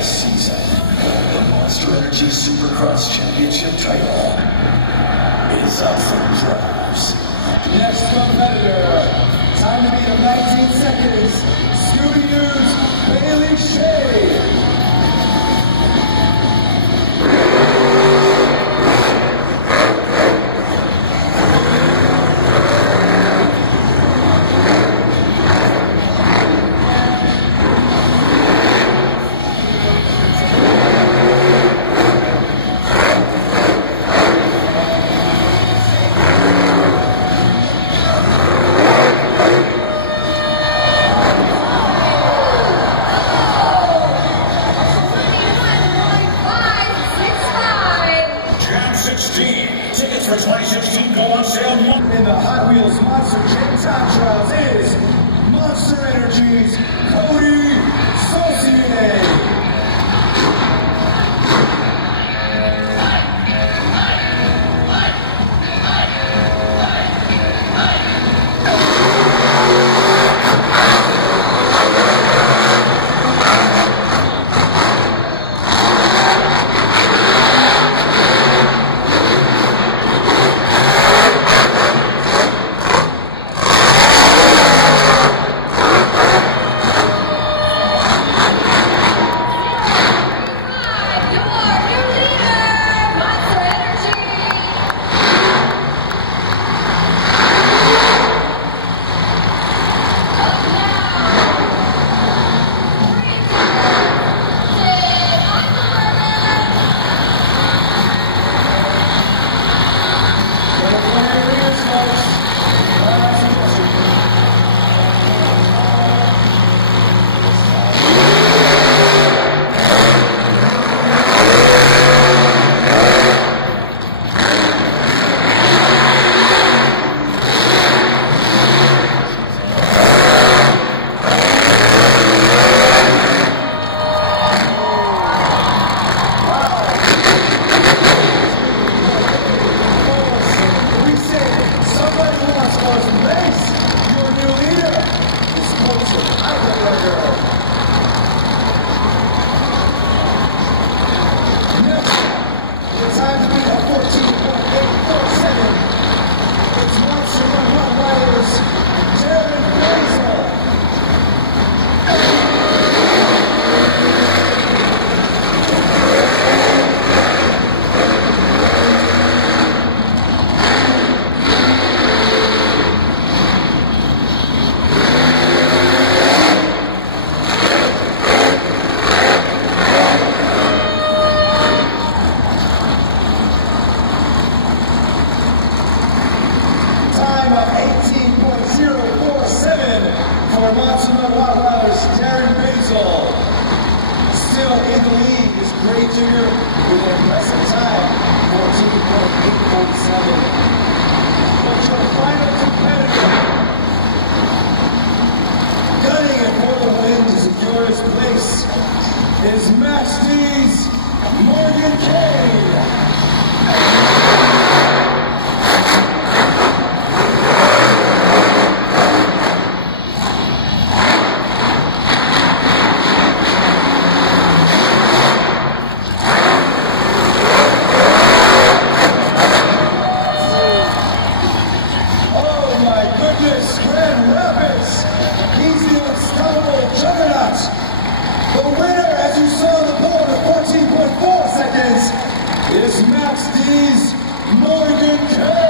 this season, the Monster Energy Supercross Championship title is up for grabs. Next competitor, time to beat him 19 seconds, Scooby-Doo's Bailey Shea. Tickets for 2016 go on sale in the Hot Wheels Monster Jam Time Trials is Monster Energy's Cody Saucier. For Monster Rottweilers, Darren Basil. Still in the lead is Gray Jr. with an impressive time, 14.847. But your final competitor, gunning it for the win to secure his place, is Max D's Morgan Kane. Grand Rapids, he's the unstoppable juggernaut. The winner, as you saw on the board with 14.4 seconds, is Max D's Morgan Kane.